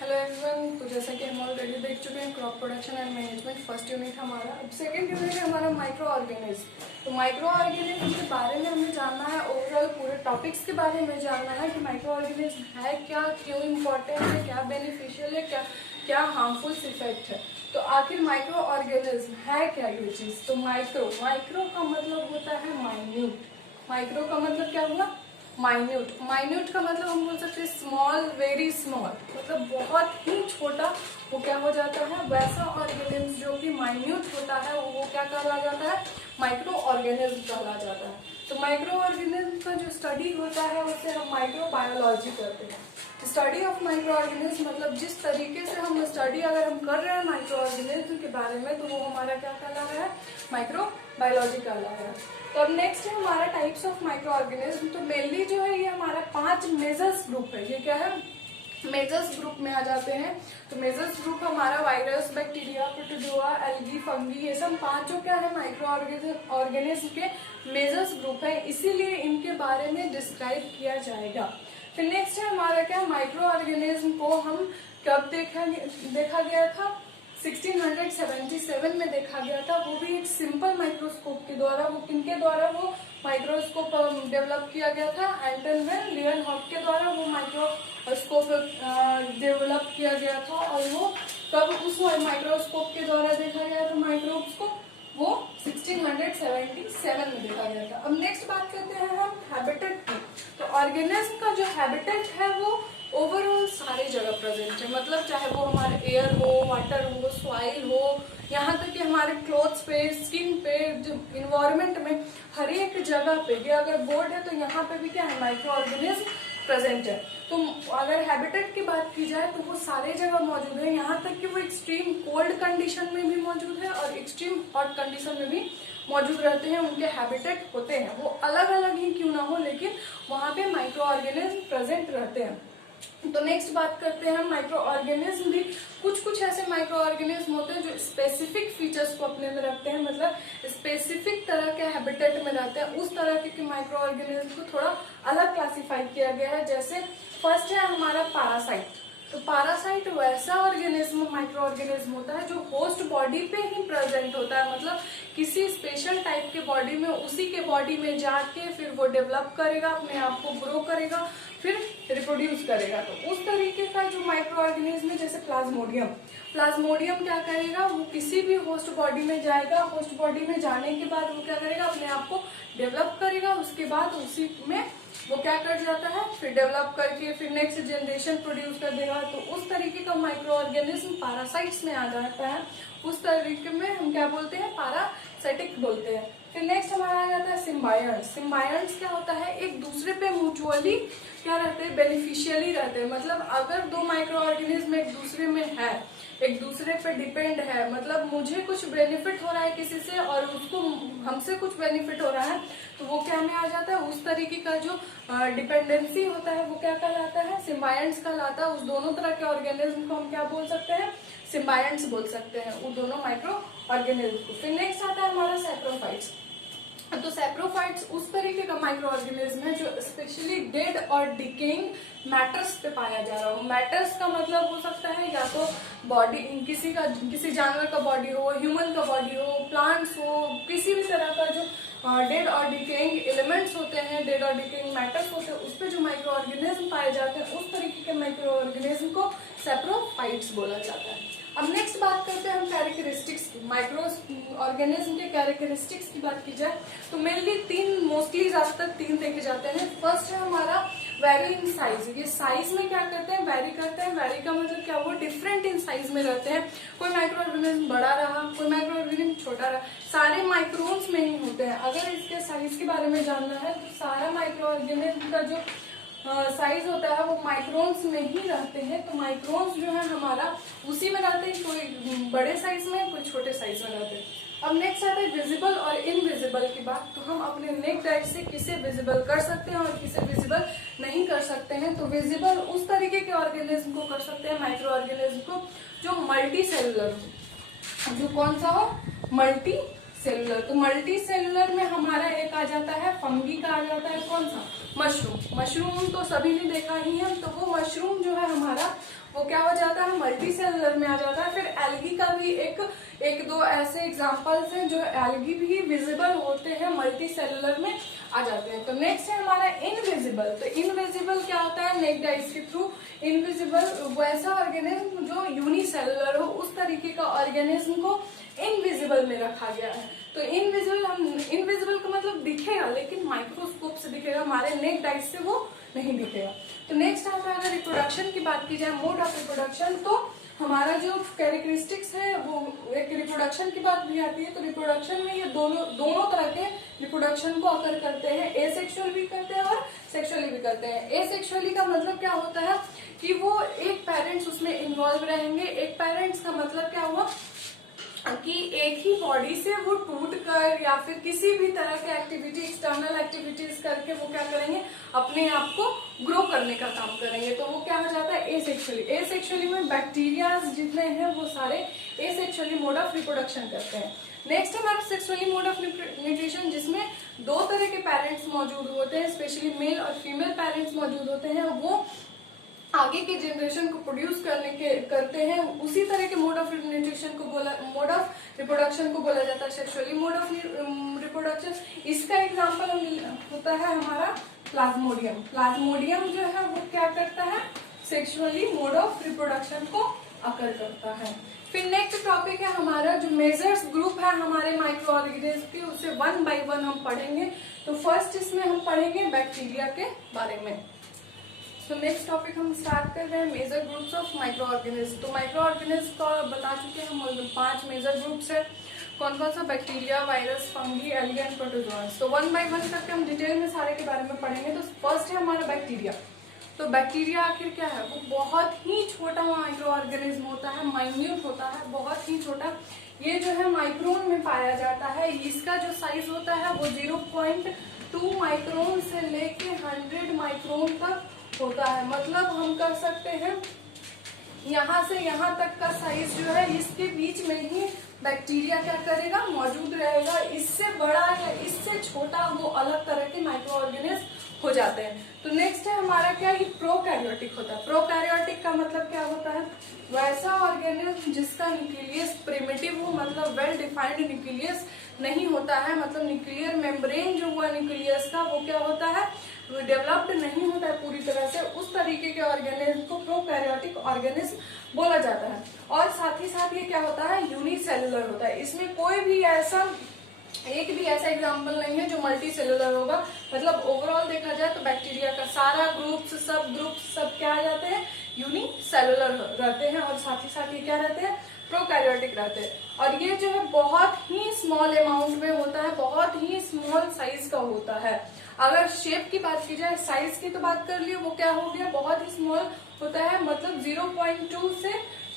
Hello everyone. तो जैसा कि हम ऑलरेडी देख चुके हैं crop production and management first unit हमारा। अब सेकंड यूनिट है हमारा माइक्रो ऑर्गेनिज्म। तो माइक्रो ऑर्गेनिज्म के बारे में हमें जानना है, ओवरऑल पूरे टॉपिक्स के बारे में जानना है कि माइक्रो ऑर्गेनिज्म है क्या, क्यों इम्पोर्टेंट है, क्या बेनिफिशियल है, क्या क्या हार्मफुल इफेक्ट है। तो आखिर माइक्रो ऑर्गेनिज्म है क्या ये चीज़। तो माइक्रो का मतलब होता है माइन्यूट। माइक्रो का मतलब क्या हुआ, माइन्यूट। माइन्यूट का मतलब हम बोल सकते हैं स्मॉल, वेरी स्मॉल, मतलब बहुत ही छोटा वो क्या हो जाता है। वैसा ऑर्गेनिज्म जो कि माइन्यूट होता है वो क्या कहला जाता है, माइक्रो ऑर्गेनिज्म कहला जाता है। तो माइक्रो ऑर्गेनिज्म का जो स्टडी होता है उसे हम माइक्रो बायोलॉजी कहते हैं। स्टडी ऑफ माइक्रो ऑर्गेनिज्म मतलब जिस तरीके से हम स्टडी अगर हम कर रहे हैं माइक्रो ऑर्गेनिज्म के बारे में तो वो हमारा क्या कहला रहा है, माइक्रो बायोलॉजी कहला रहा है। तो अब नेक्स्ट है हमारा टाइप्स ऑफ माइक्रो ऑर्गेनिज्म। तो मेनली जो है ये हमारा 5 मेजर्स ग्रुप है। ये क्या है, मेजर्स ग्रुप में आ जाते हैं। तो मेजर्स ग्रुप हमारा virus, bacteria, protozoa, algae, fungi, ये सब पांचों क्या है माइक्रो ऑर्गेनिज्म के मेजर्स ग्रुप है, इसीलिए इनके बारे में डिस्क्राइब किया जाएगा। फिर नेक्स्ट है हमारा क्या, माइक्रो ऑर्गेनिज्म को हम कब देखा गया था, 1677 में देखा गया था। वो भी एक सिंपल माइक्रोस्कोप के द्वारा। वो किनके द्वारा वो माइक्रोस्कोप डेवलप किया गया था, एंटन लियनहॉफ के द्वारा वो माइक्रोस्कोप डेवलप किया गया था। और वो कब उस माइक्रोस्कोप के द्वारा देखा गया था, माइक्रोस्कोप वो 1677 में देखा गया था। अब नेक्स्ट बात करते हैं हम हैबिटेट की। तो ऑर्गेनिज्म का जो हैबिटेट है वो ओवरऑल सारी जगह प्रेजेंट है। मतलब चाहे वो हमारे एयर हो, वाटर हो, सॉइल हो, यहाँ तक कि हमारे क्लोथ्स पे, स्किन पे, जो इन्वायरमेंट में, हर एक जगह पे। ये अगर बोर्ड है तो यहाँ पे भी क्या है, माइक्रो ऑर्गेनिज्म प्रेजेंट है। तो अगर हैबिटेट की बात की जाए तो वो सारे जगह मौजूद है। यहाँ तक कि वो एक्सट्रीम कोल्ड कंडीशन में भी मौजूद है और एक्सट्रीम हॉट कंडीशन में भी मौजूद रहते हैं। उनके हैबिटेट होते हैं, वो अलग अलग ही क्यों ना हो, लेकिन वहाँ पे माइक्रो ऑर्गेनिज्म प्रेजेंट रहते हैं। तो नेक्स्ट बात करते हैं माइक्रो ऑर्गेनिज्म भी। कुछ ऐसे माइक्रो ऑर्गेनिज्म होते हैं जो स्पेसिफिक फीचर्स को अपने में रखते हैं, मतलब स्पेसिफिक तरह के हैबिटेट में रहते हैं। उस तरह के माइक्रो ऑर्गेनिज्म को थोड़ा अलग क्लासिफाई किया गया है। जैसे फर्स्ट है हमारा पैरासाइट। तो पैरासाइट वैसा ऑर्गेनिज्म, माइक्रो ऑर्गेनिज्म होता है जो होस्ट बॉडी पे ही प्रेजेंट होता है। मतलब किसी स्पेशल टाइप के बॉडी में, उसी के बॉडी में जाके फिर वो डेवलप करेगा, अपने आप को ग्रो करेगा, फिर रिप्रोड्यूस करेगा। तो उस तरीके का जो माइक्रो ऑर्गेनिज्म है, जैसे प्लाज्मोडियम क्या करेगा, वो किसी भी होस्ट बॉडी में जाएगा। होस्ट बॉडी में जाने के बाद वो क्या करेगा, अपने आप को डेवलप करेगा। उसके बाद उसी में वो क्या कर जाता है, फिर डेवलप करके फिर नेक्स्ट जनरेशन प्रोड्यूस कर देगा। तो उस तरीके का माइक्रो ऑर्गेनिज्म पैरासाइट्स में आ जाता है। उस तरीके में हम क्या बोलते हैं, पैरासाइटिक बोलते हैं। फिर नेक्स्ट हमारा आ जाता है सिम्बायंट्स। सिम्बायंट्स क्या होता है, एक दूसरे पे म्यूचुअली क्या रहते हैं, बेनिफिशियली रहते हैं। मतलब अगर दो माइक्रो ऑर्गेनिज्म एक दूसरे में है, एक दूसरे पे डिपेंड है, मतलब मुझे कुछ बेनिफिट हो रहा है किसी से और उसको हमसे कुछ बेनिफिट हो रहा है, तो वो क्या में आ जाता है, उस तरीके का जो डिपेंडेंसी होता है वो क्या कहलाता है, सिम्बायंट्स कहलाता है। उस दोनों तरह के ऑर्गेनिज्म को हम क्या बोल सकते हैं, सिम्बायंट्स बोल सकते हैं, वो दोनों माइक्रो ऑर्गेनिज्म को। फिर नेक्स्ट आता है हमारा सैप्रोफाइट्स। तो सैप्रोफाइट्स उस तरीके का माइक्रो ऑर्गेनिज्म है जो स्पेशली डेड और डिकेइंग मैटर्स पे पाया जा रहा हो। मैटर्स का मतलब हो सकता है या तो बॉडी, किसी जानवर का बॉडी हो, ह्यूमन का बॉडी हो, प्लांट्स हो, किसी भी तरह का जो डेड और डिकेइंग एलिमेंट्स होते हैं, डेड और डिकेइंग मैटर्स होते हैं, उस पर जो माइक्रो ऑर्गेनिज्म पाए जाते हैं, उस तरीके के माइक्रो ऑर्गेनिज्म को सैप्रोफाइट्स बोला जाता है। अब नेक्स्ट बात करते हैं हम कैरेक्टरिस्टिक्स की। माइक्रो ऑर्गेनिज्म के कैरेक्टरिस्टिक्स की बात की जाए तो मेनली मोस्टली ज्यादातर 3 देखे जाते हैं। फर्स्ट है हमारा वेरी इन साइज। ये साइज में क्या करते हैं, वेरी करते हैं। वेरी का मतलब क्या, वो डिफरेंट इन साइज में रहते हैं। कोई माइक्रो ऑर्गेनिज्म बड़ा रहा, कोई माइक्रो ऑर्गेनिज्म छोटा रहा, सारे माइक्रोन्स में ही होते हैं। अगर इसके साइज के बारे में जानना है तो सारा माइक्रो ऑर्गेनिज्म का जो साइज होता है वो माइक्रोन्स में ही रहते हैं। तो माइक्रोन्स जो है हमारा उसी में रहते हैं, कोई बड़े साइज में, कोई छोटे साइज में रहते हैं। अब नेक्स्ट आता है विजिबल और इनविजिबल की बात। तो हम अपने नेक्ड आई से किसे विजिबल कर सकते हैं और किसे विजिबल नहीं कर सकते हैं। तो विजिबल उस तरीके के ऑर्गेनिज्म को कर सकते हैं, माइक्रो ऑर्गेनिज्म को, जो मल्टी सेलुलर हो। जो कौन सा हो, मल्टी सेलुलर। तो मल्टी सेलुलर में हमारा एक आ जाता है फंगी का, आ जाता है कौन सा, मशरूम। मशरूम तो सभी ने देखा ही है, तो वो मशरूम जो है हमारा वो क्या हो जाता है, मल्टी सेलुलर में आ जाता है। फिर एल्गी का भी एक दो ऐसे एग्जांपल्स हैं जो एल्गी भी विजिबल होते हैं, मल्टी सेलुलर में आ जाते हैं। तो नेक्स्ट है हमारा इनविजिबल। तो इनविजिबल क्या होता है, नेक्ड आइज के थ्रू। इनविजिबल वैसा ऑर्गेनिज्म जो यूनिसेलुलर हो, उस तरीके का ऑर्गेनिज्म को इनविजिबल में रखा गया है। तो इनविजिबल का मतलब दिखेगा लेकिन माइक्रोस्कोप से दिखेगा, हमारे नेक्ड आइज से वो नहीं दिखेगा। तो नेक्स्ट आता है, अगर रिप्रोडक्शन की बात की जाए, मोड ऑफ रिप्रोडक्शन, तो हमारा जो कैरेक्टरिस्टिक्स है वो एक रिप्रोडक्शन की बात भी आती है। तो रिप्रोडक्शन में ये दोनों तरह के रिप्रोडक्शन को अकर करते हैं, एसेक्सुअल भी करते हैं और सेक्सुअली भी करते हैं। एसेक्सुअली का मतलब क्या होता है कि वो एक पेरेंट्स उसमें इन्वॉल्व रहेंगे। एक पेरेंट्स का मतलब क्या हुआ कि एक ही बॉडी से वो टूट कर या फिर किसी भी तरह के एक्टिविटी, एक्सटर्नल एक्टिविटीज करके वो क्या करेंगे, अपने आप को ग्रो करने का काम करेंगे। तो वो क्या हो जाता है, एसेक्सुअली। एसेक्सुअली में बैक्टीरिया जितने हैं वो सारे एसेक्सुअली मोड ऑफ रिप्रोडक्शन करते हैं। नेक्स्ट है हमारा सेक्सुअली मोड ऑफ न्यूट्रिशन, जिसमें दो तरह के पेरेंट्स मौजूद होते हैं, स्पेशली मेल और फीमेल पेरेंट्स मौजूद होते हैं। वो आगे के जनरेशन को प्रोड्यूस करते हैं। उसी तरह के मोड ऑफ न्यूट्रिशन को मोड ऑफ रिप्रोडक्शन को बोला जाता है सेक्सुअली मोड ऑफ रिप्रोडक्शन। इसका एग्जांपल होता है हमारा प्लाज्मोडियम। प्लाज्मोडियम जो है वो क्या करता है, सेक्सुअली मोड ऑफ रिप्रोडक्शन को अकर करता है। फिर नेक्स्ट टॉपिक है हमारा जो मेजर्स ग्रुप है हमारे माइक्रो ऑर्गेनिज्म के, उसे 1 by 1 हम पढ़ेंगे। तो फर्स्ट इसमें हम पढ़ेंगे बैक्टीरिया के बारे में। तो नेक्स्ट टॉपिक हम स्टार्ट कर रहे हैं, major groups of micro organism. तो माइक्रो ऑर्गेनिज्म का बता चुके हैं हम, 5 मेजर ग्रुप्स है। कौन कौन सा, bacteria, virus, fungi, algae and protozoas. तो 1 by 1 करके हम डिटेल में सारे के बारे में पढ़ेंगे। तो फर्स्ट है हमारा बैक्टीरिया। तो बैक्टीरिया आखिर क्या है, वो बहुत ही छोटा माइक्रो ऑर्गेनिज्म होता है, माइन्यूट होता है, बहुत ही छोटा। ये जो है माइक्रोन में पाया जाता है। इसका जो साइज होता है वो 0.2 माइक्रोन से लेके 100 माइक्रोन तक होता है। मतलब हम कर सकते हैं यहाँ से यहाँ तक का साइज जो है, इसके बीच में ही बैक्टीरिया क्या करेगा, मौजूद रहेगा। इससे बड़ा या इससे छोटा वो अलग तरह के माइक्रो ऑर्गेनिज्म हो जाते हैं। तो नेक्स्ट है हमारा क्या, ये प्रोकैरियोटिक होता है। प्रोकैरियोटिक का मतलब क्या होता है, वैसा ऑर्गेनिज्म जिसका न्यूक्लियस प्रिमिटिव हो, मतलब वेल डिफाइंड न्यूक्लियस नहीं होता है, मतलब न्यूक्लियर मेम्ब्रेन जो हुआ न्यूक्लियस का वो क्या होता है, डेवलप्ड नहीं होता है पूरी तरह से। उस तरीके के ऑर्गेनिज्म को प्रोकैरियोटिक ऑर्गेनिज्म बोला जाता है। और साथ ही साथ ये क्या होता है, यूनिसेलुलर होता है। इसमें कोई भी एक भी ऐसा एग्जाम्पल नहीं है जो मल्टी सेलुलर होगा। मतलब ओवरऑल देखा जाए तो बैक्टीरिया का सारा ग्रुप्स सब क्या आ जाते हैं, यूनिसेलुलर रहते हैं। और साथ ही साथ ये क्या रहते हैं, प्रोकैरियोटिक रहते हैं। और ये जो है बहुत ही स्मॉल अमाउंट में होता है, बहुत ही स्मॉल साइज का होता है। अगर शेप की बात की जाए, साइज की तो बात कर लिए, वो क्या हो गया, बहुत ही स्मॉल होता है। मतलब 0.2 से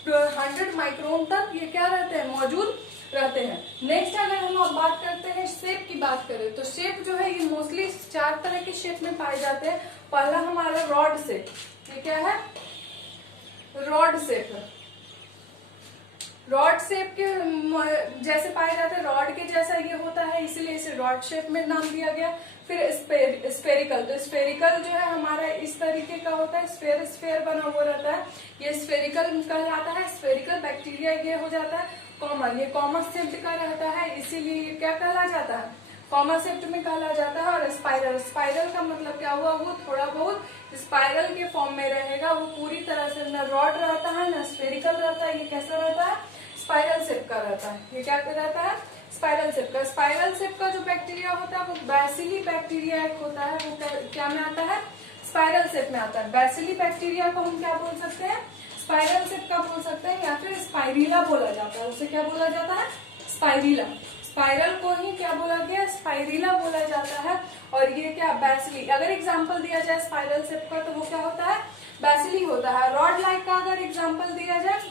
100 माइक्रोन तक ये क्या रहते हैं, मौजूद रहते हैं। नेक्स्ट अगर हम अब बात करते हैं शेप की बात करें, तो शेप जो है ये मोस्टली 4 तरह के शेप में पाए जाते हैं। पहला हमारा रॉड शेप, ये क्या है, रॉड शेप। रॉड शेप के जैसे पाए जाते हैं, रॉड के जैसा ये होता है, इसीलिए इसे रॉड शेप में नाम दिया गया। फिर स्फेरिकल, तो स्फेरिकल जो है हमारा इस तरीके का होता है, स्फेयर बना हुआ रहता है, ये स्फेरिकल कहलाता है। स्फेरिकल बैक्टीरिया ये हो जाता है कॉमन, ये कॉमन शेप्ड का रहता है, इसीलिए ये क्या कहला जाता है, कॉमन शेप्ड में कहला जाता है। और स्पाइरल, स्पाइरल का मतलब क्या हुआ, वो थोड़ा बहुत स्पाइरल के फॉर्म में रहेगा, वो पूरी तरह से न रॉड रहता है न स्फेरिकल रहता है, ये कैसा रहता है, स्पाइरल शेप का रहता है। ये क्या रहता है, स्पाइरल शेप का। स्पाइरल शेप का जो बैक्टीरिया होता है वो बैसिली बैक्टीरिया एक होता है, वो क्या में आता है, स्पाइरल शेप में आता है। बैसिली बैक्टीरिया को हम क्या बोल सकते हैं, स्पाइरल शेप का बोल सकते हैं, या फिर स्पाइरिला बोला जाता है। उसे क्या बोला जाता है, स्पाइरिला। स्पाइरल को ही क्या बोला गया, स्पाइरिला बोला जाता है। और ये क्या, बैसिली। अगर एग्जाम्पल दिया जाए स्पाइरल शेप का तो वो क्या होता है, बैसिली होता है। रॉड लाइक का अगर एग्जाम्पल दिया जाए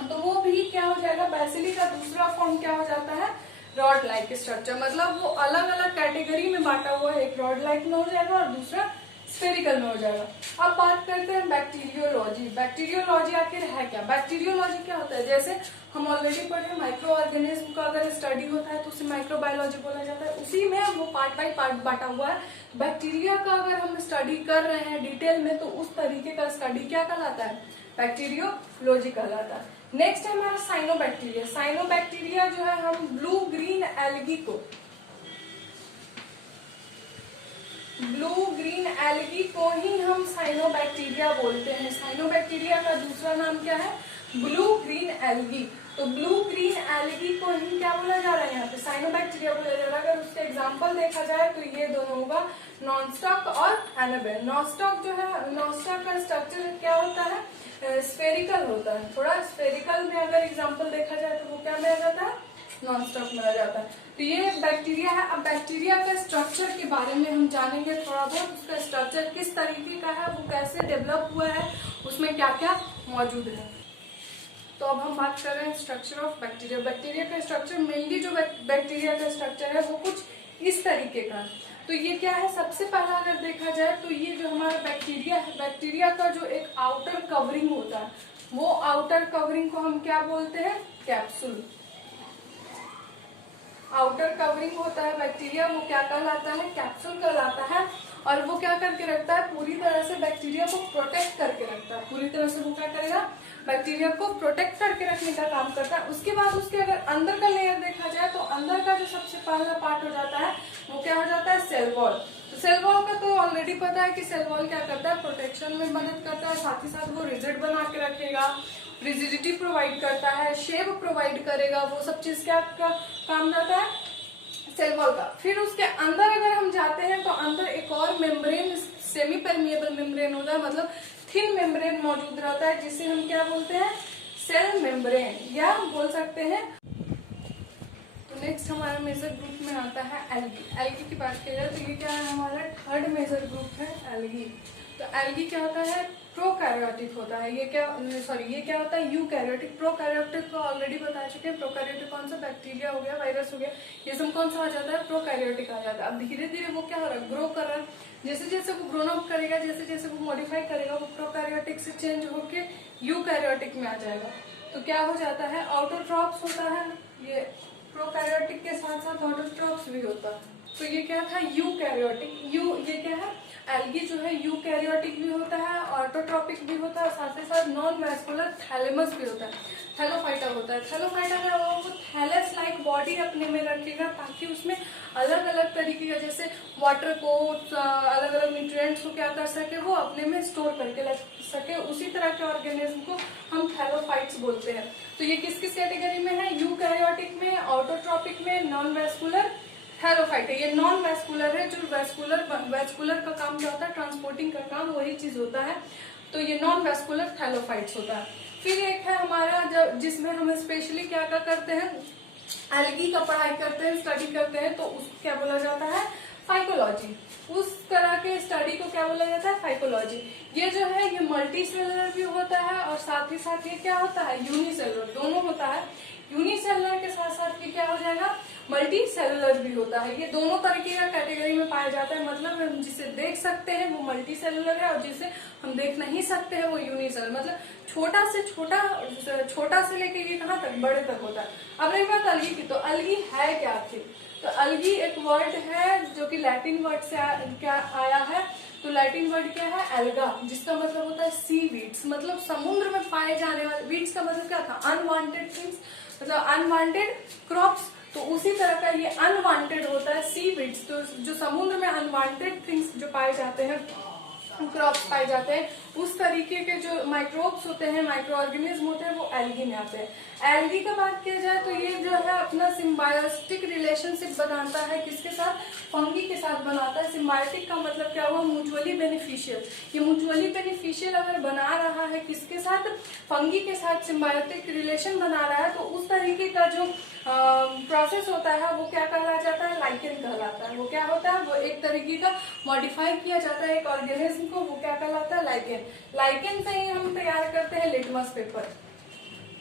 तो वो भी क्या हो जाएगा, बैसिली का दूसरा फॉर्म क्या हो जाता है, रॉड लाइक स्ट्रक्चर। मतलब वो अलग अलग कैटेगरी में बांटा हुआ है, एक रॉड लाइक में हो जाएगा और दूसरा स्फेरिकल में हो जाएगा। अब बात करते हैं बैक्टीरियोलॉजी। बैक्टीरियोलॉजी आखिर है क्या? बैक्टीरियोलॉजी क्या होता है? जैसे हम ऑलरेडी पढ़े माइक्रो ऑर्गेनिज्म का अगर स्टडी होता है तो उसे माइक्रोबायोलॉजी बोला जाता है, उसी में वो पार्ट बाई पार्ट बांटा हुआ है। बैक्टीरिया का अगर हम स्टडी कर रहे हैं डिटेल में तो उस तरीके का स्टडी क्या कहलाता है? बैक्टीरियोलॉजी कहलाता है। नेक्स्ट है हमारा साइनोबैक्टीरिया। साइनोबैक्टीरिया जो है हम ब्लू ग्रीन एल्गी को ही हम साइनोबैक्टीरिया बोलते हैं। साइनोबैक्टीरिया का दूसरा नाम क्या है? Blue green algae. तो ब्लू ग्रीन एल्गी को ही क्या बोला जा रहा है? यहाँ पे साइनोबैक्टीरिया बोला जा रहा है। अगर उसके एग्जांपल देखा जाए तो ये दोनों होगा, नॉनस्टॉक और एनाबेल। नॉनस्टॉक जो है, नॉनस्टॉक का स्ट्रक्चर क्या होता है? स्फेरिकल होता है। थोड़ा स्फेरिकल में अगर एग्जाम्पल देखा जाए तो वो क्या में आ जाता है? नॉनस्टॉप में आ जाता है। तो ये बैक्टीरिया है। अब बैक्टीरिया का स्ट्रक्चर के बारे में हम जानेंगे थोड़ा बहुत, उसका स्ट्रक्चर किस तरीके का है, वो कैसे डेवलप हुआ है, उसमें क्या क्या मौजूद है। तो अब हम बात कर रहे हैं स्ट्रक्चर ऑफ बैक्टीरिया। बैक्टीरिया का स्ट्रक्चर, मेनली जो बैक्टीरिया का स्ट्रक्चर है वो कुछ इस तरीके का। तो ये क्या है? सबसे पहला अगर देखा जाए तो ये जो हमारा बैक्टीरिया है, बैक्टीरिया का जो एक आउटर कवरिंग होता है, वो आउटर कवरिंग को हम क्या बोलते हैं? कैप्सूल। आउटर कवरिंग होता है बैक्टीरिया, वो क्या कहलाता है? कैप्सूल कहलाता है। और वो क्या करके रखता है? पूरी तरह से बैक्टीरिया को प्रोटेक्ट करके रखता है। पूरी तरह से वो क्या करेगा? बैक्टीरिया को प्रोटेक्ट करके रखने का काम करता है। उसके बाद उसके अगर अंदर का लेयर देखा जाए तो अंदर का जो सबसे पहला पार्ट हो जाता है वो क्या हो जाता है? Cell wall. तो सेल वॉल का तो ऑलरेडी पता है कि सेल वॉल क्या करता है? प्रोटेक्शन में मदद करता है, साथ ही साथ वो रिजिड बना के रखेगा, रिजिडिटी प्रोवाइड करता है, शेप प्रोवाइड करेगा, वो सब चीज क्या काम करता है? सेल वॉल का। फिर उसके अंदर अगर हम जाते हैं तो अंदर एक और मेम्ब्रेन, सेमी परमिएबल मेम्ब्रेन होता है, मतलब थिन मेम्ब्रेन मौजूद रहता है, जिसे हम क्या बोलते हैं? सेल मेम्ब्रेन या बोल सकते हैं। तो नेक्स्ट हमारा मेजर ग्रुप में आता है एल्गी। एल्गी की बात की जाए तो ये क्या है? हमारा थर्ड मेजर ग्रुप है एल्गी। तो एल्गी क्या होता है? प्रोकैरियोटिक होता है। ये क्या होता है? यूकैरियोटिक। प्रोकैरियोटिक तो ऑलरेडी बता चुके हैं। प्रोकैरियोटिक कौन सा? बैक्टीरिया हो गया, वायरस हो गया, ये सब कौन सा आ जाता है? प्रोकैरियोटिक आ जाता है। अब धीरे धीरे वो क्या हो रहा है? ग्रो कर रहा है। जैसे जैसे वो ग्रोन अप करेगा, जैसे जैसे वो मॉडिफाई करेगा, वो प्रोकैरियोटिक से चेंज होके यूकैरियोटिक में आ जाएगा। तो क्या हो जाता है? ऑटोट्रॉप्स होता है। ये प्रोकैरियोटिक के साथ साथ ऑटोट्रॉप्स भी होता है। तो ये क्या था? यूकैरियोटिक। ये क्या है? एल्गी जो है यूकैरियोटिक भी होता है, ऑटोट्रॉपिक भी होता है, साथ ही साथ नॉन वैस्कुलर थैलेमस भी होता है, थैलोफाइटा होता है। थैलोफाइटा का वो थैलस लाइक बॉडी अपने में रखेगा ताकि उसमें अलग अलग तरीके का, जैसे वाटर को, अलग अलग न्यूट्रिएंट्स को क्या कर सके? वो अपने में स्टोर करके रख सके। उसी तरह के ऑर्गेनिज्म को हम थैलोफाइट्स बोलते हैं। तो ये किस किस कैटेगरी में है? यूकैरियोटिक में, ऑटोट्रॉपिक में, नॉन वैस्कुलर, थैलोफाइट है। ये नॉन वैस्कुलर है। जो वैस्कुलर का काम क्या होता है? ट्रांसपोर्टिंग का काम वही चीज होता है। तो ये नॉन वैस्कुलर थैलोफाइट्स होता है। फिर एक है हमारा जब जिसमें हम स्पेशली क्या क्या करते हैं? एल्गी का पढ़ाई करते हैं, स्टडी करते हैं, तो उसको क्या बोला जाता है? फाइकोलॉजी। उस तरह के स्टडी को क्या बोला जाता है? फाइकोलॉजी। ये जो है ये मल्टी सेलुलर भी होता है और साथ ही साथ ये क्या होता है? यूनिसेलुलर, दोनों होता है। यूनिसेलुलर के साथ साथ ये क्या हो जाएगा? मल्टी सेलुलर भी होता है। ये दोनों तरीके का कैटेगरी में पाया जाता है। मतलब हम जिसे देख सकते हैं वो मल्टी सेलुलर है और जिसे हम देख नहीं सकते हैं वो यूनिसेलुलर। मतलब छोटा से लेके ये कहाँ तक? बड़े तक होता है। अब रही बात अलगी की, तो अलगी है क्या आखिर? तो अलगी एक वर्ड है जो कि लैटिन वर्ड से क्या आया है। तो लैटिन वर्ड क्या है? एल्गा, जिसका मतलब होता है सी वीड्स, मतलब समुद्र में पाए जाने वाले। वीड्स का मतलब क्या था? अनवांटेड थिंग्स, मतलब अनवांटेड क्रॉप्स। तो उसी तरह का ये अनवांटेड होता है सी वीड्स। तो जो समुद्र में अनवांटेड थिंग्स जो पाए जाते हैं, क्रॉप्स पाए जाते हैं, उस तरीके के जो माइक्रोब्स होते हैं, माइक्रो ऑर्गेनिज्म होते हैं, वो एल्गी में आते हैं। एल्गी का बात किया जाए तो ये जो है अपना सिम्बायोटिक रिलेशनशिप बनाता है किसके साथ? फंगी के साथ बनाता है। सिम्बायोटिक का मतलब क्या हुआ? Mutually beneficial. ये म्यूचुअली बेनिफिशियल अगर बना रहा है किसके साथ? फंगी के साथ सिम्बायोटिक रिलेशन बना रहा है, तो उस तरीके का जो प्रोसेस होता है वो क्या कहला जाता है? लाइकेन कहलाता है। वो क्या होता है? वो एक तरीके का मॉडिफाई किया जाता है एक ऑर्गेनिज्म को, वो क्या कहलाता है? लाइकेन। लाइकेन से ही हम तैयार करते हैं लिटमस पेपर।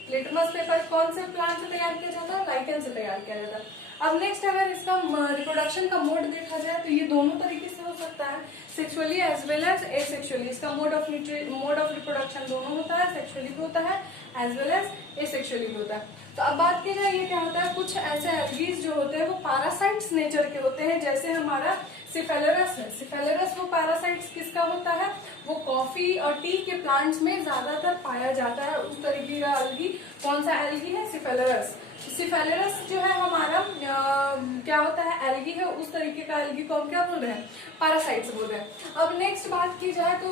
लिटमस पेपर कौन से प्लांट से तैयार किया जाता है? लाइकेन से तैयार किया जाता है। अब नेक्स्ट अगर इसका रिप्रोडक्शन का मोड देखा जाए तो ये दोनों तरीके से हो सकता है, sexually as well as asexually. इसका मोड ऑफ रिप्रोडक्शन दोनों होता है, सेक्सुअली भी होता है एज वेल एज एसेक्सुअली भी होता है। तो अब बात की जाए ये क्या होता है, कुछ ऐसे एल्गीज जो होते हैं वो पैरासाइट्स नेचर के होते हैं, जैसे हमारा सिफेलरस है। सिफेलरस वो पैरासाइट्स किसका होता है, वो कॉफी और टी के प्लांट्स में ज्यादातर पाया जाता है। उस तरीके का एल्गी कौन सा एल्गी है, सिफेलरस। सिफेलरस जो है हमारा क्या होता है, एल्गी है, उस तरीके का एल्गी को हम क्या बोल रहे हैं, पैरासाइट्स बोल रहे हैं। अब नेक्स्ट बात की जाए तो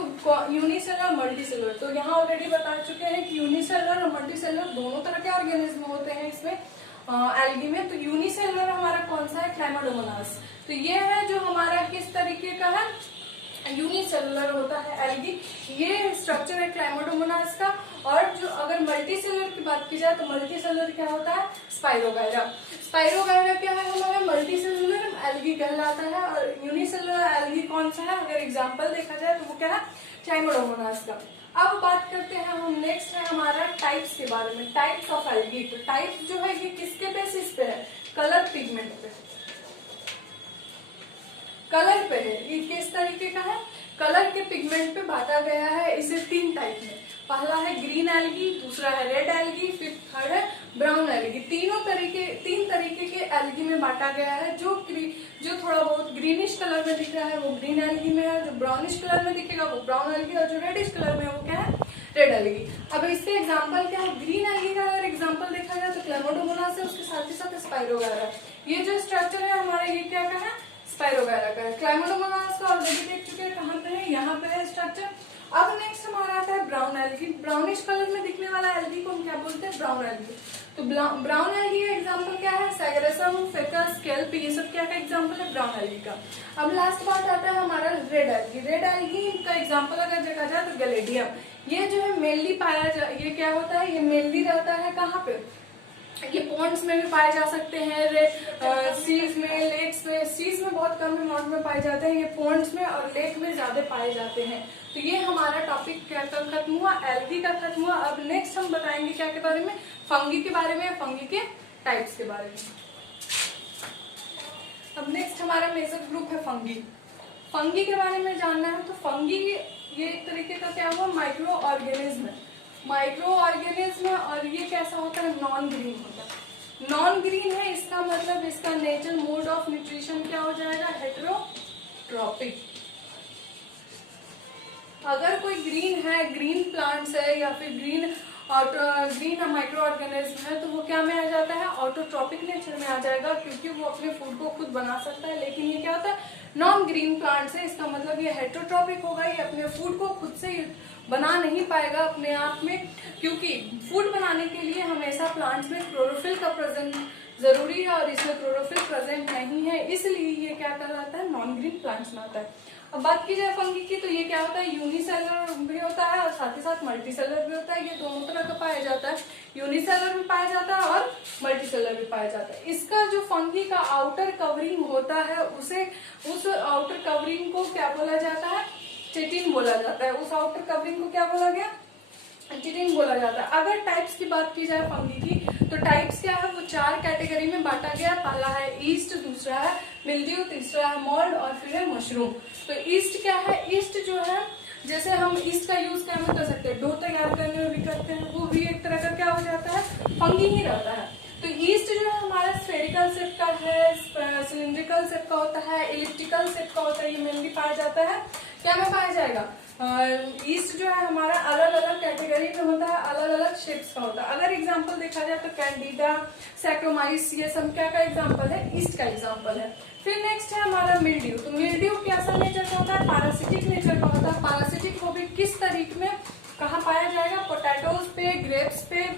यूनिसेलुलर और मल्टीसेलुलर, तो यहाँ ऑलरेडी बता चुके हैं कि यूनिसेलुलर और मल्टीसेलुलर दोनों तरह के ऑर्गेनिज्म होते हैं इसमें एल्गी में। तो यूनिसेलुलर हमारा कौन सा है, क्लैमाडोमोनास। तो ये है जो हमारा किस तरीके का है, यूनिसेलुलर होता है एल्गी, ये स्ट्रक्चर है क्लैमाडोमोनास का। और जो अगर मल्टीसेलुलर की बात की जाए तो मल्टीसेलुलर क्या होता है, स्पाइरोगाइरा। स्पाइरोगाइरा क्या है, हमारा मल्टीसेलुलर एल्गी कहलाता है। और यूनिसेलुलर एल्गी कौन सा है, अगर एग्जांपल देखा जाए तो वो क्या है, क्लैमाडोमोनास का। अब बात करते हैं हम, नेक्स्ट है हमारा टाइप्स के बारे में, टाइप्स ऑफ एल्गी। तो टाइप्स जो है ये किसके बेसिस पे है, कलर पिगमेंट पे, कलर पे है। ये किस तरीके का है, कलर के पिगमेंट पे बांटा गया है इसे 3 टाइप में। पहला है ग्रीन एल्गी, दूसरा है रेड एल्गी, फिर थर्ड है ब्राउन एल्गी। तीन तरीके के एल्गी में बांटा गया है। जो थोड़ा बहुत ग्रीनिश कलर में दिख रहा है वो ग्रीन एल्गी में है, जो ब्राउनिश कलर में दिखेगा वो ब्राउन एल्गी, और जो रेडिश कलर में वो क्या है, रेड एल्गी। अब इसके एग्जांपल क्या है, ग्रीन एल्गी का अगर एग्जांपल देखा जाए तो क्लैमाडोमोनास है, उसके साथ ही साथ स्पाइरोगाइरा। ये जो स्ट्रक्चर है हमारा ये क्या का है, स्पाइरोगाइरा का है। क्लैमाडोमोनास का ऑलरेडी देख चुके हैं, कहाँ पे है, यहाँ पे है स्ट्रक्चर। अब नेक्स्ट हमारा आता है ब्राउन एल्गी। ब्राउनिश कलर में दिखने वाला एल्गी को हम क्या बोलते हैं, ब्राउन एल्गी। तो ब्राउन एल्गी का एग्जांपल क्या है, सैगरेसम, फिकस, स्केल्प, ये सब क्या का एग्जांपल है, ब्राउन एल्गी का। अब लास्ट बात आता है हमारा रेड एल्गी। रेड एल्गी का एग्जांपल अगर देखा जाए तो गैलेडियम। ये जो है मेनली ये क्या होता है, ये मेनली रहता है कहाँ पे, ये पॉन्ड्स में भी पाए जा सकते हैं, सीज में, लेक्स में। सीज में बहुत कम अमाउंट में पाए जाते हैं, ये पॉन्ड्स में और लेक में ज्यादा पाए जाते हैं। तो ये हमारा टॉपिक क्या खत्म हुआ, एल्गी का खत्म हुआ। अब नेक्स्ट हम बताएंगे क्या के बारे में, फंगी के बारे में, फंगी के टाइप्स के बारे में। अब नेक्स्ट हमारा मेजर ग्रुप है फंगी। फंगी के बारे में जानना है तो फंगी ये एक तरीके का क्या हुआ, माइक्रो ऑर्गेनिज्म है। माइक्रो ऑर्गेनिज्म, और ये कैसा होता है, नॉन ग्रीन होता है। नॉन ग्रीन है, इसका मतलब इसका नेचर मोड ऑफ न्यूट्रिशन क्या हो जाएगा, हेटेरोट्रॉपिक। अगर कोई ग्रीन है, ग्रीन प्लांट्स है या फिर ग्रीन माइक्रो ऑर्गेनिज्म है तो वो क्या में आ जाता है, ऑटोट्रॉपिक नेचर में आ जाएगा, क्योंकि वो अपने फूड को खुद बना सकता है। लेकिन ये क्या होता है, नॉन ग्रीन प्लांट्स है, इसका मतलब ये हेटेरोट्रॉपिक होगा, ये अपने फूड को खुद से बना नहीं पाएगा अपने आप में, क्योंकि फूड बनाने के लिए हमेशा प्लांट्स में क्लोरोफिल का प्रेजेंट जरूरी है, और इसमें क्लोरोफिल प्रेजेंट नहीं है, इसलिए ये क्या कहलाता है, नॉन ग्रीन प्लांट्स में आता है। अब बात की जाए फंगी की तो ये क्या होता है, यूनिसेलुलर भी होता है और साथ ही साथ मल्टीसेलुलर भी होता है। ये दोनों तरह का पाया जाता है, यूनिसेलुलर भी पाया जाता है और मल्टीसेलुलर भी पाया जाता है। इसका जो फंगी का आउटर कवरिंग होता है उस आउटर कवरिंग को क्या बोला जाता है, चिटिन बोला जाता है। उस आउटर कवरिंग को क्या बोला गया, चिटिन बोला जाता है। अगर टाइप्स की बात की जाए फंगी की तो टाइप्स क्या है, वो 4 कैटेगरी में बांटा गया। पहला है ईस्ट, दूसरा है मिल्ड्यू, तीसरा है मोल्ड और फिर है मशरूम। तो ईस्ट क्या है, ईस्ट जो है जैसे हम ईस्ट का यूज क्या में कर सकते हैं, डो तैयार करने में भी करते हैं, वो भी एक तरह का क्या हो जाता है, फंगी ही रहता है। तो ईस्ट जो है हमारा स्फेरिकल शेप का है, सिलिंड्रिकल शेप का होता है, इलिप्टिकल शेप का होता है, ये मेनली पाया जाता है। क्या में पाया जाएगा, ईस्ट जो है हमारा अलग अलग कैटेगरी में होता है, अलग अलग शेप्स का होता है। अगर एग्जांपल देखा जाए तो कैंडिडा, सैक्रोमाइस, ये सब क्या का एग्जांपल है, ईस्ट का एग्जांपल है। फिर नेक्स्ट है हमारा मिल्ड्यू। तो मिल्ड्यू कैसा नेचर का होता है, पैरासिटिक नेचर का होता है। पैरासिटिक को भी किस तरीके में कहाँ पाया जाएगा, पोटैटोज पे, ग्रेप्स पे,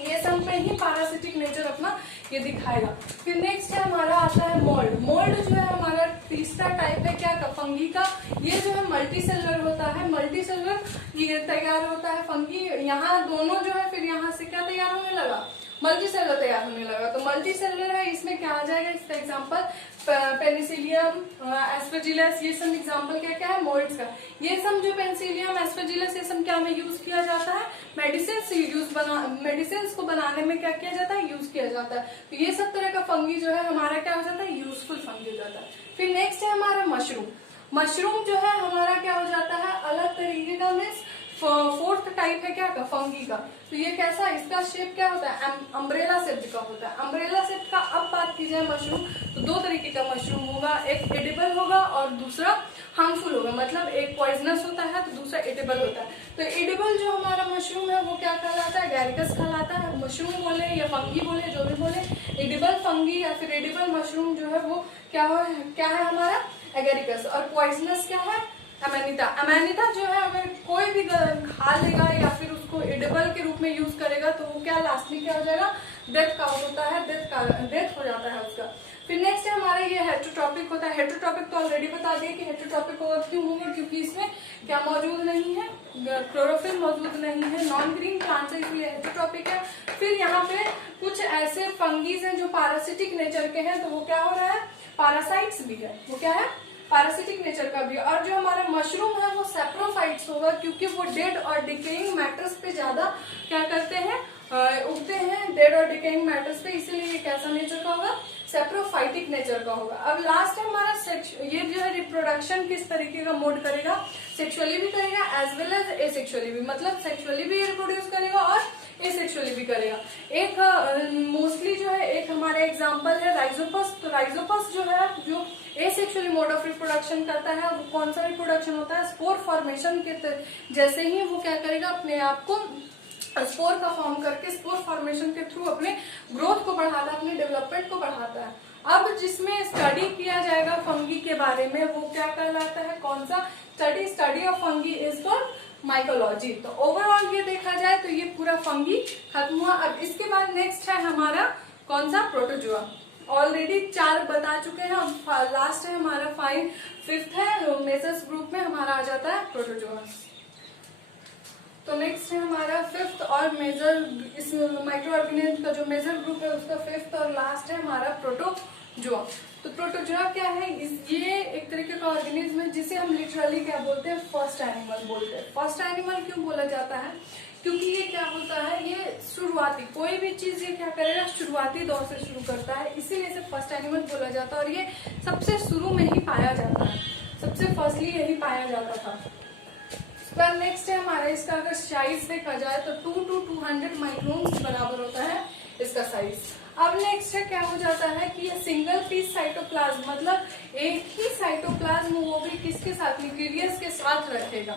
ये सब पे ही पैरासिटिक नेचर अपना ये दिखाएगा। फिर नेक्स्ट है हमारा आता है मोल्ड। मोल्ड जो है हमारा तीसरा टाइप है क्या का, फंगी का। ये जो है मल्टी सेलुलर होता है, मल्टी सेलुलर ये तैयार होता है फंगी। यहाँ दोनों जो है फिर यहाँ से क्या तैयार होने लगा, मल्टी सेलुलर तैयार होने लगा। तो मल्टी सेलुलर है, इसमें क्या आ जाएगा, इसका एग्जाम्पल पेनिसिलियम, एस्परजिलस, ये सब एग्जांपल क्या क्या है मोल्ड्स का। ये सब जो पेनिसिलियम, एस्परजिलस, ये सब क्या में यूज किया जाता है, मेडिसिन को बनाने में क्या किया जाता है, यूज किया जाता है। तो ये सब तरह का फंगी जो है हमारा क्या हो जाता है, यूजफुल फंगी हो जाता है। फिर नेक्स्ट है हमारा मशरूम। मशरूम जो है हमारा क्या हो जाता है, अलग तरीके का, मीन्स फोर्थ टाइप है क्या का, फंगी का। तो ये कैसा, इसका शेप क्या होता है, अम्ब्रेला शेप का होता है। अम्ब्रेला शेप का अब बात की जाए मशरूम, तो दो तरीके का मशरूम होगा, एक एडिबल होगा और दूसरा हार्मफुल होगा। मतलब एक पॉइजनस होता है तो दूसरा एडिबल होता है। तो एडिबल जो हमारा मशरूम है वो क्या कहलाता है, गैरिकस कहलाता है। मशरूम बोले या फंगी बोले, जो भी बोले, एडिबल फंगी या फिर एडिबल मशरूम जो है वो क्या है हमारा, एगेरिकस। और पॉइजनस क्या है, अमेनिटा। अमेनिटा जो है अगर कोई भी खा लेगा या फिर उसको एडिबल के रूप में यूज करेगा तो वो क्या लास्ट में क्या हो जाएगा, डेथ का होता है, डेथ हो जाता है उसका। फिर नेक्स्ट है हमारा ये हेट्रोट्रॉपिक होता है। हेट्रोट्रॉपिक तो ऑलरेडी बता दिया कि हेट्रोट्रॉपिक होगा क्यों होगा, क्योंकि इसमें क्या मौजूद नहीं है, क्लोरोफिल मौजूद नहीं है, नॉन ग्रीन प्लांट है, इसलिए हेट्रोट्रॉपिक है। फिर यहाँ पे कुछ ऐसे फंगीज हैं जो पैरासिटिक नेचर के हैं, तो वो क्या हो रहा है, पैरासाइट्स भी है, वो क्या है, पैरासिटिक नेचर का भी। और जो हमारा मशरूम है वो सेप्रोफाइट्स होगा, क्योंकि वो डेड और डिकेइंग मैटर्स पे ज्यादा क्या करते हैं, उगते हैं, डेड और डिकेइंग मैटर्स पे, इसीलिए ये कैसा नेचर का होगा, सेप्रोफाइटिक नेचर का होगा। अब लास्ट है हमारा ये जो है रिप्रोडक्शन किस तरीके का मोड करेगा, सेक्सुअली भी करेगा एज वेल एज एसेक्सुअली भी, मतलब सेक्सुअली भी रिप्रोड्यूस करेगा और एसेक्सुअली भी करेगा। एक मोस्टली जो है एक हमारा एग्जांपल है राइजोपस। तो राइजोपस जो है जो एसेक्सुअली मोड ऑफ रिप्रोडक्शन करता है, वो कौन सा रिप्रोडक्शन होता है, स्पोर फॉर्मेशन के जैसे ही वो क्या करेगा, अपने आप को स्पोर का फॉर्म करके स्पोर फॉर्मेशन के थ्रू अपने ग्रोथ को बढ़ाता है, अपने डेवलपमेंट को बढ़ाता है। अब जिसमें स्टडी किया जाएगा फंगी के बारे में वो क्या कहलाता है, कौन सा study of fungi is called mycology. तो ओवरऑल ये देखा जाए तो ये पूरा फंगी खत्म हुआ। अब इसके बाद नेक्स्ट है हमारा कौन सा, प्रोटोजोआ। ऑलरेडी 4 बता चुके हैं, अब लास्ट है हमारा फिफ्थ है मेजर्स ग्रुप में हमारा आ जाता है प्रोटोजोआ। तो नेक्स्ट है हमारा फिफ्थ और मेजर, इस माइक्रो ऑर्गेनिज्म का जो मेजर ग्रुप है उसका फिफ्थ और लास्ट है हमारा प्रोटोजोआ। तो प्रोटोजोआ क्या है, ये एक तरीके का ऑर्गेनिज्म है जिसे हम लिटरली क्या बोलते हैं, फर्स्ट एनिमल बोलते हैं। फर्स्ट एनिमल क्यों बोला जाता है, क्योंकि ये क्या होता है, ये शुरुआती कोई भी चीज ये क्या करेगा, शुरुआती दौर से शुरू करता है, इसीलिए इसे फर्स्ट एनिमल बोला जाता है। और ये सबसे शुरू में ही पाया जाता है, सबसे फर्स्टली यही पाया जाता था। पर नेक्स्ट है हमारा, इसका अगर साइज देखा जाए तो 2 to 200 माइक्रोन्स के बराबर होता है इसका साइज। अब नेक्स्ट है क्या हो जाता है कि ये सिंगल पीस साइटोप्लाज्म, मतलब एक ही साइटोप्लाज्म, वो भी किसके साथ, न्यूक्लियस के साथ रखेगा।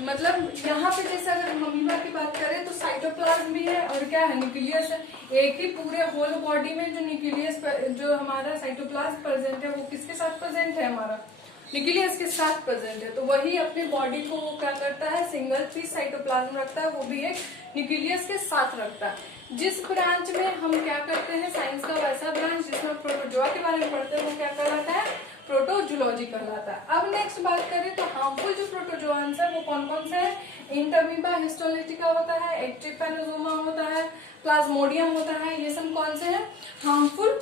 मतलब यहाँ पे जैसे अगर अमीबा की बात करें तो साइटोप्लाज्म भी है और क्या है, न्यूक्लियस है। एक ही पूरे होल बॉडी में जो न्यूक्लियस जो हमारा साइटोप्लाज्म प्रेजेंट है वो किसके साथ प्रेजेंट है, हमारा न्यूक्लियस के साथ प्रेजेंट है। तो वही अपनी बॉडी को वो क्या करता है, सिंगल पीस साइटोप्लाज्म रखता है, वो भी एक न्यूक्लियस के साथ रखता है। जिस ब्रांच में हम क्या करते हैं साइंस का, वैसा ब्रांच जिसमें प्रोटोजोआ के बारे में पढ़ते हैं वो क्या कहलाता है, प्रोटोजूलॉजी कहलाता है। अब नेक्स्ट बात करें तो हार्मफुल जो प्रोटोजोआन्स है वो कौन कौन से है, इंटरमीबा हिस्टोलिटिका होता है, एक्ट्रिपेनोसोमा होता है, प्लाज्मोडियम होता है, ये सब कौन से हैं, हार्मफुल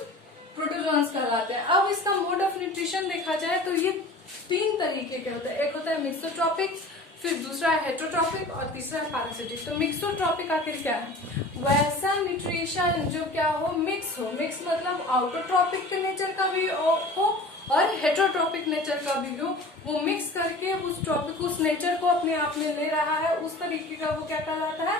प्रोटोजोआन्स कहलाते हैं। अब इसका मोड ऑफ न्यूट्रिशन देखा जाए तो ये 3 तरीके के होते हैं, एक होता है मिक्सोट्रॉपिक, फिर दूसरा है हेट्रोट्रॉपिक और तीसरा है पैरासिटिक। तो मिक्सोट्रॉपिक आखिर क्या है, वैसा न्यूट्रिशन जो क्या हो, मिक्स हो, मिक्स मतलब आउटोट्रॉपिक के नेचर का भी हो और हेट्रोट्रॉपिक नेचर का भी हो, वो मिक्स करके उस नेचर को अपने आप में ले रहा है, उस तरीके का वो क्या कहलाता है,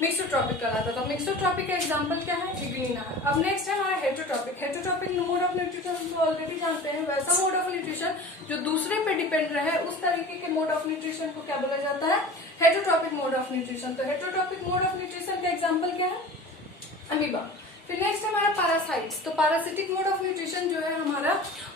मिक्सोट्रॉपिक कहलाता था। मिक्सोट्रॉपिक का एग्जांपल क्या है, इग्लिना है। अब नेक्स्ट है हमारा heterotrophic. Heterotrophic mode of nutrition तो ऑलरेडी जानते हैं, वैसा मोड ऑफ न्यूट्रिशन जो दूसरे पे डिपेंड रहे उस तरीके के मोड ऑफ न्यूट्रिशन को क्या बोला जाता है, हेट्रोट्रॉपिक मोड ऑफ न्यूट्रिशन। तो हेट्रोट्रॉपिक मोड ऑफ न्यूट्रिशन का एग्जाम्पल क्या है, अमीबा। फिर नेक्स्ट हमारा पैरासाइट्स। तो पैरासिटिक मोड ऑफ न्यूट्रिशन जो है हमारा,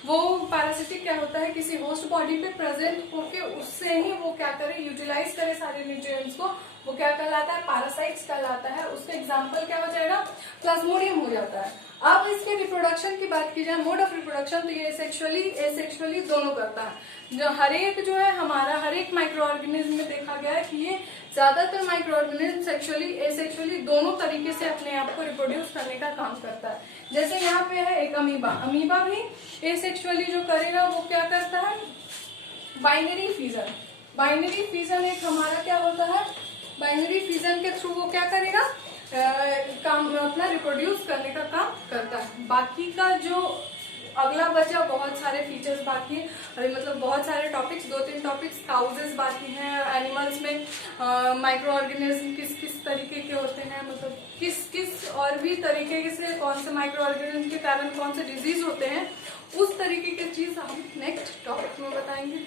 वो पैरासिटिक क्या होता है, किसी होस्ट बॉडी पे प्रेजेंट होके उससे ही वो क्या करे, यूटिलाइज करे सारे न्यूट्रिएंट्स को, वो क्या कहलाता है, पैरासाइट्स कहलाता है। उसका एग्जाम्पल क्या हो जाएगा, प्लाज्मोडियम हो जाता है। अब इसके रिप्रोडक्शन की बात की जाए, मोड ऑफ रिप्रोडक्शन, तो ये एसेक्सुअली दोनों करता है। जो हर एक माइक्रो ऑर्गेनिज्म में देखा गया है कि ये ज्यादातर माइक्रो ऑर्गेनिज्म सेक्सुअली एसेक्सुअली दोनों तरीके से अपने आप को रिप्रोड्यूस करने का काम करता है। जैसे यहाँ पे है एक अमीबा, अमीबा भी एसेक्सुअली जो करेगा वो क्या करता है, बाइनरी फिजन। बाइनरी फिजन एक हमारा क्या होता है, बाइनरी फिजन के थ्रू वो क्या करेगा, काम अपना रिप्रोड्यूस करने का काम करता है। बाकी का जो अगला बचा बहुत सारे फीचर्स बाकी है अभी, मतलब बहुत सारे टॉपिक्स, 2-3 टॉपिक्स काउजेस बाकी हैं। एनिमल्स में माइक्रो ऑर्गेनिज्म किस किस तरीके के होते हैं, मतलब किस किस और भी तरीके से कौन से माइक्रो ऑर्गेनिज्म के कारण कौन से डिजीज होते हैं, उस तरीके की चीज हम नेक्स्ट टॉपिक में बताएंगे।